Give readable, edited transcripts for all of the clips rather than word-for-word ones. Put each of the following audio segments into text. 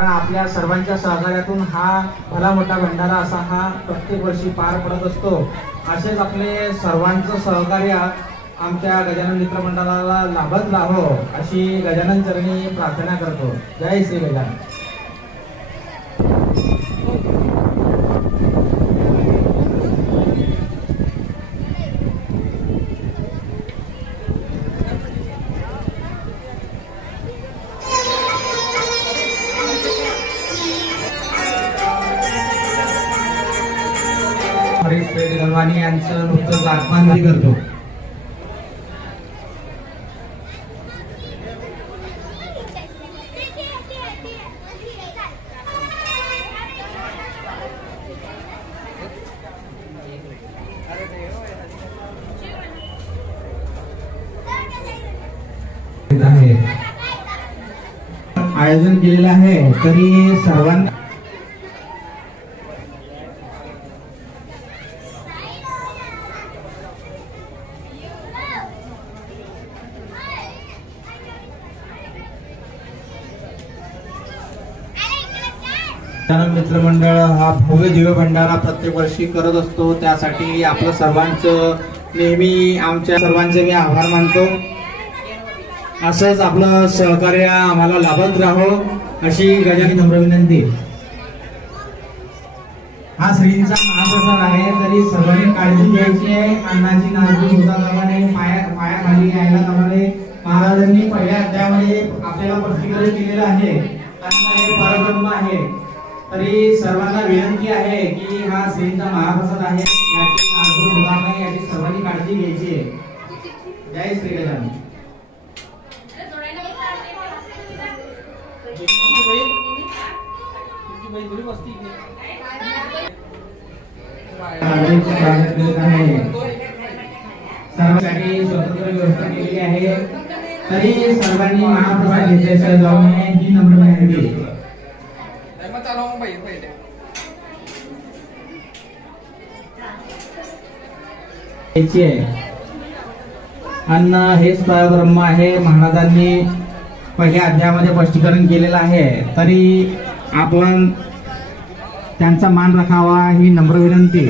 आपल्या सर्वांच्या सहकार्यातून हा भला मोठा भंडारा असा हा प्रत्येक वर्षी पार पडत असतो। असेच आपले सर्वांचं सहकार्य आमच्या गजानन मित्र मंडळाला लाभत राहो अशी गजानन चरणी प्रार्थना करतो। जय श्री गजानन। हरीश पेठ गलवानी यांचं नुकतंच आगमन करतो। आयोजन केलेलं आहे तरी सर्वांना गजानन मित्र मंडळ हा भव्य दिव्य भंडारा प्रत्येक वर्षी करत असतो। त्यासाठी आपलं सर्वांचं नेहमी आमच्या सर्वांचे मी आभार मानतो। असंच आपलं सहकार्य आम्हाला लाभत राहो अशी गजानन नम्र विनंती। हा श्रींचा महाप्रसाद आहे तरी सर्वांनी काळजी घ्यायची आहे। अन्नाची नाजूक होताप्रमाणे पायाखाली यायला प्रमाणे महाराजांनी पहिल्या अध्यायामध्ये आपल्याला स्पष्टीकरण केलेलं आहे। अन्न हे परब्रह्म आहे तरी सर्वांना विनंती आहे की हा श्रींचा महाप्रसाद आहे, याची नाजूक होणार नाही याची सर्वांनी काळजी घ्यायची आहे। जय श्री गजानन। सर्वांसाठी स्वतंत्र व्यवस्था केलेली आहे तरी सर्वांनी महाप्रसाद घेतल्याशिवाय जाऊ नये ही नम्र विनंती। अन्न हेच परब्रह्म आहे महाराजांनी पहिल्या अध्यायामध्ये स्पष्टीकरण केलेलं आहे तरी आपण त्यांचा मान राखावा ही नम्र विनंती।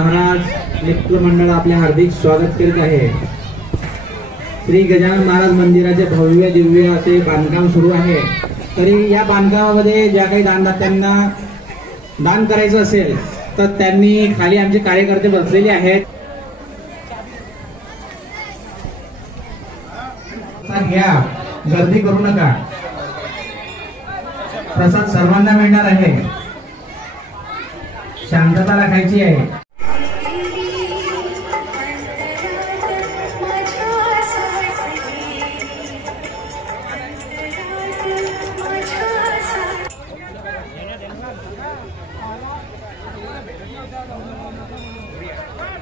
महाराज मित्र मंडळ आपले हार्दिक स्वागत करीत आहे। श्री गजानन महाराज मंदिराचे भव्य दिव्य असे बांधकाम सुरू आहे तरी या बांधकामामध्ये ज्या काही दानदात्यांना दान करायचं असेल तर त्यांनी खाली आमचे कार्यकर्ते बसलेले आहेत। घ्या, गर्दी करू नका। प्रसाद सर्वांना मिळणार आहे, शांतता राखायची आहे।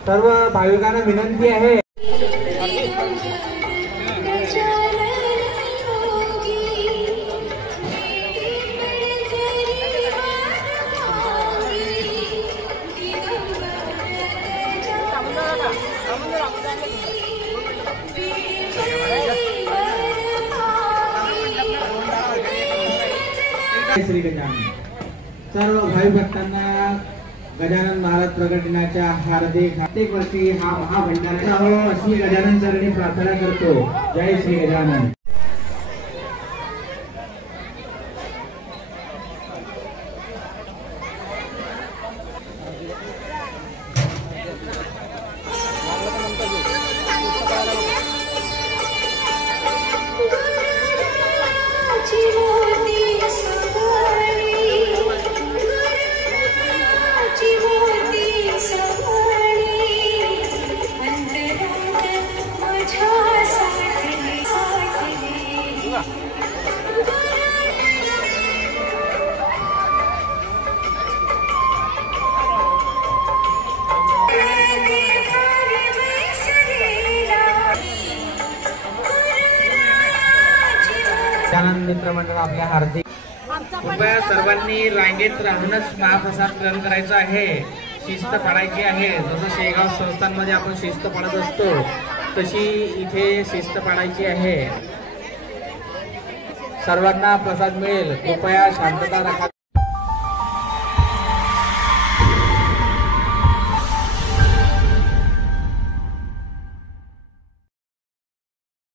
सर्व भाविकांना विनंती आहे श्री गजानन। सर्व भाविक भक्तांना गजानन महाराज प्रकट दिनाच्या हार्दिक प्रत्येक वर्षी हा महाभंडारा हो अशी गजानन चरणी प्रार्थना करतो। जय श्री गजानन। गजानन मित्र मंडळ आपल्या हार्दिक कृपया सर्वांनी रांगेत राहूनच महाप्रसाद ग्रहण करायचा आहे। शिस्त पाळायची आहे. जसं शेगाव संस्थांमध्ये आपण शिस्त पाळत असतो तशी इथे शिस्त पाळायची आहे. सर्वांना प्रसाद मिळेल, कृपया शांतता राखा.